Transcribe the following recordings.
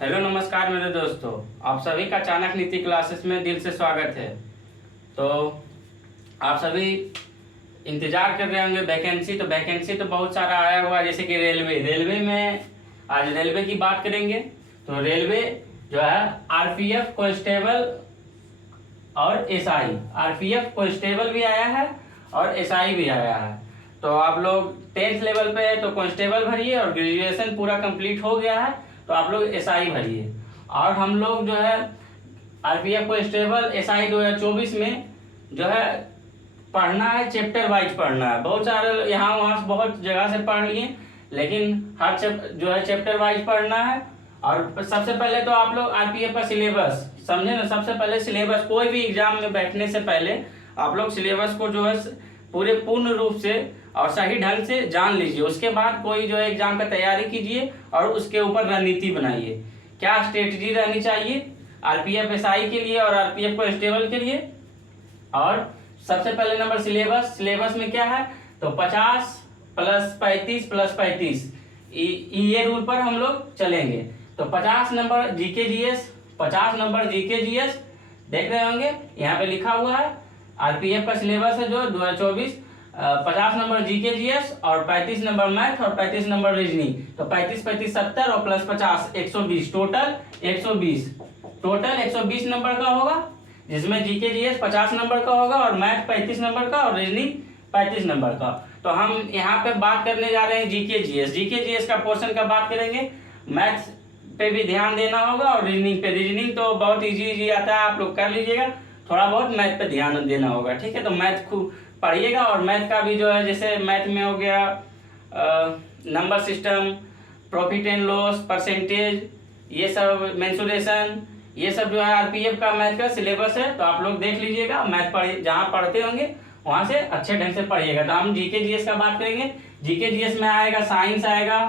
Hello नमस्कार मेरे दोस्तों, आप सभी का चाणक्य नीति क्लासेस में दिल से स्वागत है। तो आप सभी इंतजार कर रहे होंगे वैकेंसी। तो वैकेंसी तो बहुत सारा आया हुआ है, जैसे कि रेलवे में आज रेलवे की बात करेंगे। तो रेलवे जो है आरपीएफ कांस्टेबल और एसआई, आरपीएफ कांस्टेबल भी आया है और एसआई भी आया है। तो आप लोग 10th लेवल पे है तो कांस्टेबल भरिए, और ग्रेजुएशन पूरा कंप्लीट हो गया है तो आप लोग एसआई भरिए। और हम लोग जो है आरपीएफ कांस्टेबल एसआई 2024 में जो है पढ़ना है, चैप्टर वाइज पढ़ना है। बहुत सारे यहाँ वहाँ से बहुत जगह से पढ़ लिए, लेकिन हर जो है चैप्टर वाइज पढ़ना है। और सबसे पहले तो आप लोग आरपीएफ का सिलेबस समझे ना। सबसे पहले सिलेबस, कोई भी एग्जाम में बैठने से पहले आप लोग सिलेबस को जो है पूरे पूर्ण रूप से और सही ढंग से जान लीजिए। उसके बाद कोई जो है एग्जाम का तैयारी कीजिए और उसके ऊपर रणनीति बनाइए, क्या स्ट्रेटजी रहनी चाहिए आरपीएफ एसआई के लिए और आरपीएफ कांस्टेबल के लिए। और सबसे पहले नंबर सिलेबस में क्या है, तो 50 + 35 + 35 ये रूल पर हम लोग चलेंगे। तो 50 number GK GS, 50 number GK GS देख रहे होंगे, यहाँ पे लिखा हुआ है आरपीएफ का सिलेबस है जो 2024। 50 नंबर जीके जीएस और 35 नंबर मैथ और 35 नंबर रीजनिंग। तो 35 35 70 और +50 120, टोटल 120 नंबर का होगा, जिसमें जीके जीएस 50 नंबर का होगा और मैथ 35 नंबर का और रीजनिंग 35 नंबर का। तो हम यहाँ पे बात करने जा रहे हैं जीके जीएस का पोर्शन का बात करेंगे। मैथ्स पे भी ध्यान देना होगा और रीजनिंग पे। रीजनिंग तो बहुत इजी आता है, आप लोग कर लीजिएगा। थोड़ा बहुत मैथ पे ध्यान देना होगा, ठीक है। तो मैथ खूब पढ़िएगा। और मैथ का भी जो है, जैसे मैथ में हो गया number system, profit and loss, percentage, ये सब मेंसुरेशन, ये सब जो है आरपीएफ का मैथ का सिलेबस है। तो आप लोग देख लीजिएगा, मैथ जहाँ पढ़ते होंगे वहाँ से अच्छे ढंग से पढ़िएगा। तो हम जीके जीएस का बात करेंगे। जीके जीएस में आएगा साइंस आएगा,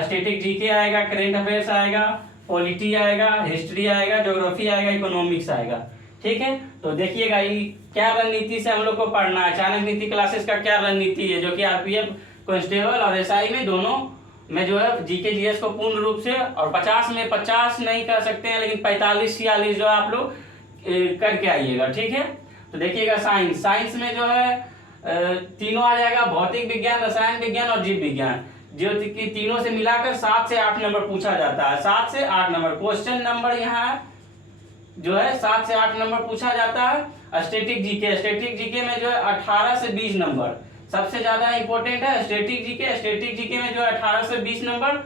स्टैटिक जीके आएगा, करेंट अफेयर्स आएगा, पॉलिटी आएगा, हिस्ट्री आएगा, ज्योग्राफी आएगा, इकोनॉमिक्स आएगा, ठीक है। तो देखिएगा ये क्या रणनीति से हम लोग को पढ़ना है। चाणक्य नीति क्लासेस का क्या रणनीति है, जो कि आरपीएफ कांस्टेबल और एसआई में दोनों में जो है जीके जीएस को पूर्ण रूप से, और 50 में 50 नहीं कर सकते हैं, लेकिन 45-46 जो आप लोग करके आइएगा, ठीक है। तो देखिएगा साइंस में जो है तीनों आ जाएगा, भौतिक विज्ञान, रसायन विज्ञान और जीव विज्ञान, जो कि तीनों से मिलाकर 7 से 8 नंबर पूछा जाता है। 7 से 8 नंबर क्वेश्चन नंबर यहाँ जो है 7 से 8 नंबर पूछा जाता है। स्टैटिक जीके में जो है 18 से 20 नंबर सबसे ज्यादा इंपॉर्टेंट है। स्टैटिक जीके में जो है 18 से 20 नंबर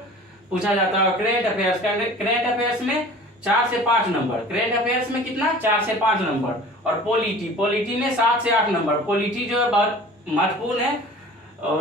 पूछा जाता है। करेंट अफेयर्स में 4 से 5 नंबर। करेंट अफेयर्स में कितना, 4 से 5 नंबर। और पॉलिटी में 7 से 8 नंबर। पॉलिटी जो है बहुत महत्वपूर्ण है,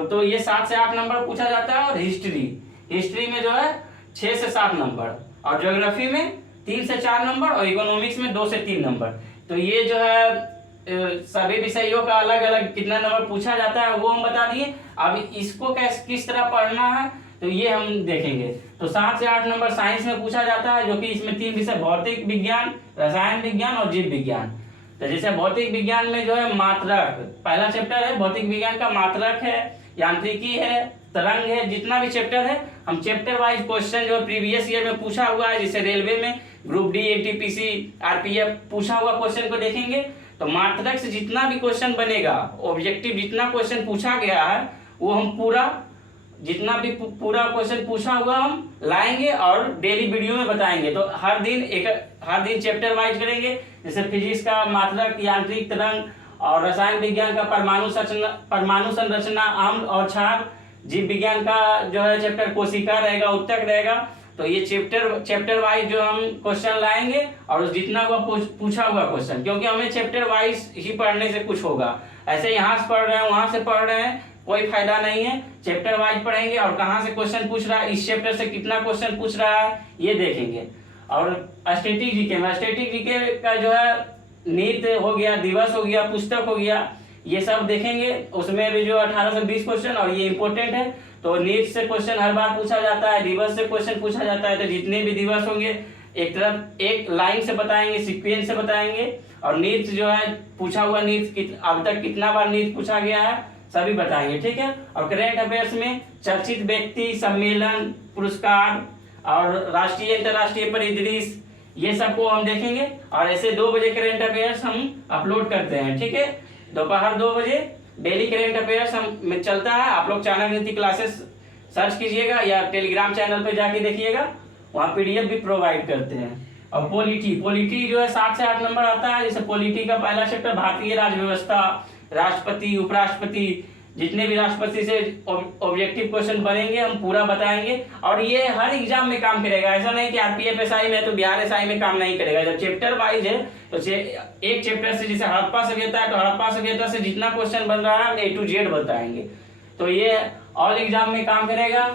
तो ये 7 से 8 नंबर पूछा जाता है। और हिस्ट्री में जो है 6 से 7 नंबर। और ज्योग्राफी में 3 से 4 नंबर। और इकोनॉमिक्स में 2 से 3 नंबर। तो ये जो है सभी विषयों का अलग अलग कितना नंबर पूछा जाता है वो हम बता दिए। अब इसको किस तरह पढ़ना है तो ये हम देखेंगे। तो 7 से 8 नंबर साइंस में पूछा जाता है, जो कि इसमें 3 विषय, भौतिक विज्ञान, रसायन विज्ञान और जीव विज्ञान। तो जैसे भौतिक विज्ञान में जो है मात्रक, पहला चैप्टर है भौतिक विज्ञान का, मात्रक है, यांत्रिकी है, तरंग है। जितना भी चैप्टर है हम चैप्टर वाइज क्वेश्चन जो प्रीवियस ईयर में पूछा हुआ है, जैसे रेलवे में ग्रुप डी, एनटीपीसी, आरपीएफ पूछा हुआ क्वेश्चन को देखेंगे। तो मात्रक से जितना भी क्वेश्चन बनेगा, ऑब्जेक्टिव जितना क्वेश्चन पूछा गया है वो हम जितना भी पूरा क्वेश्चन पूछा हुआ हम लाएंगे और डेली वीडियो में बताएंगे। तो हर दिन चैप्टर वाइज करेंगे। जैसे फिजिक्स का मात्रक, यांत्रिक, तरंग, और रसायन विज्ञान का परमाणु संरचना, अम्ल और क्षार, जीव विज्ञान का जो है चैप्टर कोशिका रहेगा, उत्तक रहेगा। तो ये चैप्टर वाइज जो हम क्वेश्चन लाएंगे, और जितना हुआ पूछा हुआ क्वेश्चन, क्योंकि हमें चैप्टर वाइज ही पढ़ने से कुछ होगा। ऐसे यहाँ से पढ़ रहे हैं वहां से पढ़ रहे हैं, कोई फायदा नहीं है। चैप्टर वाइज पढ़ेंगे और कहाँ से क्वेश्चन पूछ रहा है, इस चैप्टर से कितना क्वेश्चन पूछ रहा है ये देखेंगे। और स्टैटिक जीके का जो है नीति हो गया, दिवस हो गया, पुस्तक हो गया, ये सब देखेंगे। उसमें भी जो 18 से 20 क्वेश्चन, और ये इंपॉर्टेंट है। तो नीट से क्वेश्चन हर बार पूछा जाता है, दिवस से क्वेश्चन पूछा जाता है। तो जितने भी दिवस होंगे एक तरफ एक लाइन से बताएंगे, सीक्वेंस से बताएंगे। और नीट जो है पूछा हुआ नीट अब तक कितना बार नीट पूछा गया है सभी बताएंगे, ठीक है। और करेंट अफेयर्स में चर्चित व्यक्ति, सम्मेलन, पुरस्कार, और राष्ट्रीय अंतर्राष्ट्रीय परिदृश्य, ये सबको हम देखेंगे। और ऐसे 2 बजे करेंट अफेयर्स हम अपलोड करते हैं, ठीक है। दोपहर 2 बजे डेली करेंट अफेयर्स हम में चलता है। आप लोग चाणक्य नीति क्लासेस सर्च कीजिएगा या टेलीग्राम चैनल पे जाके देखिएगा, वहाँ पीडीएफ भी प्रोवाइड करते हैं। और पॉलिटी जो है 7 से 8 नंबर आता है। जैसे पॉलिटी का पहला चैप्टर भारतीय राज्य व्यवस्था, राष्ट्रपति, उपराष्ट्रपति, जितने भी राष्ट्रपति से ऑब्जेक्टिव क्वेश्चन बनेंगे हम पूरा बताएंगे। और ये हर एग्जाम में काम करेगा, ऐसा नहीं कि आरपीएफ एसआई में तो बिहार एसआई में काम नहीं करेगा। जब चैप्टर वाइज है तो एक चैप्टर से, जैसे हड़प्पा सभ्यता है तो हड़प्पा सभ्यता से जितना क्वेश्चन बन रहा है हम A to Z बताएंगे। तो ये ऑल एग्जाम में काम करेगा।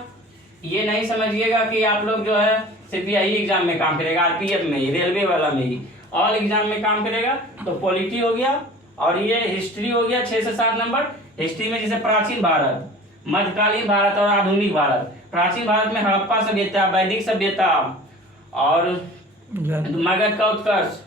ये नहीं समझिएगा कि आप लोग जो है सिर्फ यही एग्जाम में काम करेगा, आरपीएफ में ही, रेलवे वाला में ही, ऑल एग्जाम में काम करेगा। तो पॉलिटी हो गया और ये हिस्ट्री हो गया 6 से 7 नंबर। हिस्ट्री में जैसे प्राचीन भारत, मध्यकालीन भारत और आधुनिक भारत। प्राचीन भारत में हड़प्पा सभ्यता, वैदिक सभ्यता और मगध का उत्कर्ष,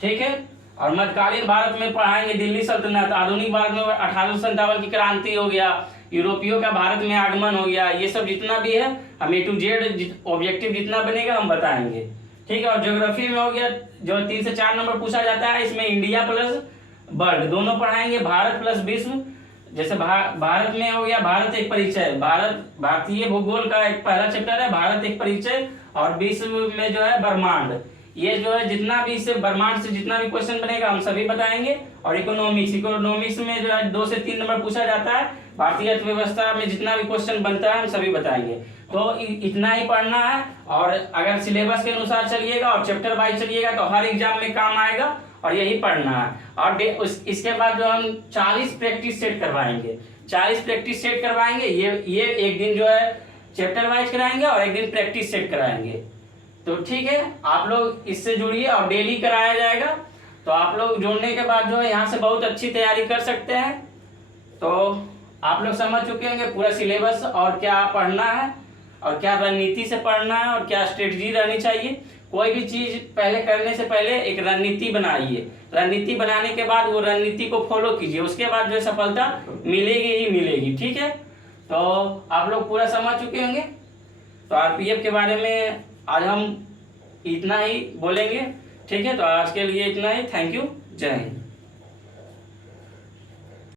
ठीक है। और मध्यकालीन भारत में पढ़ाएंगे दिल्ली सल्तनत। आधुनिक भारत में 1857 की क्रांति हो गया, यूरोपियों का भारत में आगमन हो गया। ये सब जितना भी है हम A to Z ऑब्जेक्टिव जितना बनेगा हम बताएंगे, ठीक है। और ज्योग्राफी में हो गया जो 3 से 4 नंबर पूछा जाता है, इसमें इंडिया प्लस वर्ल्ड दोनों पढ़ाएंगे, भारत प्लस विश्व। जैसे भारत में हो गया भारत एक परिचय, भारतीय भूगोल का एक पहला चैप्टर है भारत एक परिचय। और विश्व में जो है ब्रह्मांड, ये जो है जितना भी इससे ब्रह्मांड से जितना भी क्वेश्चन बनेगा हम सभी बताएंगे। और इकोनॉमिक्स में जो है 2 से 3 नंबर पूछा जाता है, भारतीय अर्थव्यवस्था में जितना भी क्वेश्चन बनता है हम सभी बताएंगे। तो इतना ही पढ़ना है। और अगर सिलेबस के अनुसार चलिएगा और चैप्टर वाइज चलिएगा तो हर एग्जाम में काम आएगा और यही पढ़ना है। और इसके बाद जो हम 40 प्रैक्टिस सेट करवाएंगे, 40 प्रैक्टिस सेट करवाएंगे। ये एक दिन जो है चैप्टर वाइज कराएंगे और एक दिन प्रैक्टिस सेट कराएंगे। तो ठीक है, आप लोग इससे जुड़िए और डेली कराया जाएगा। तो आप लोग जुड़ने के बाद जो है यहाँ से बहुत अच्छी तैयारी कर सकते हैं। तो आप लोग समझ चुके होंगे पूरा सिलेबस और क्या पढ़ना है और क्या रणनीति से पढ़ना है और क्या स्ट्रेटजी रहनी चाहिए। कोई भी चीज पहले करने से पहले एक रणनीति बनाइए, रणनीति बनाने के बाद वो रणनीति को फॉलो कीजिए, उसके बाद जो सफलता मिलेगी ही मिलेगी, ठीक है। तो आप लोग पूरा समझ चुके होंगे। तो आरपीएफ के बारे में आज हम इतना ही बोलेंगे, ठीक है। तो आज के लिए इतना ही। थैंक यू, जय हिंद।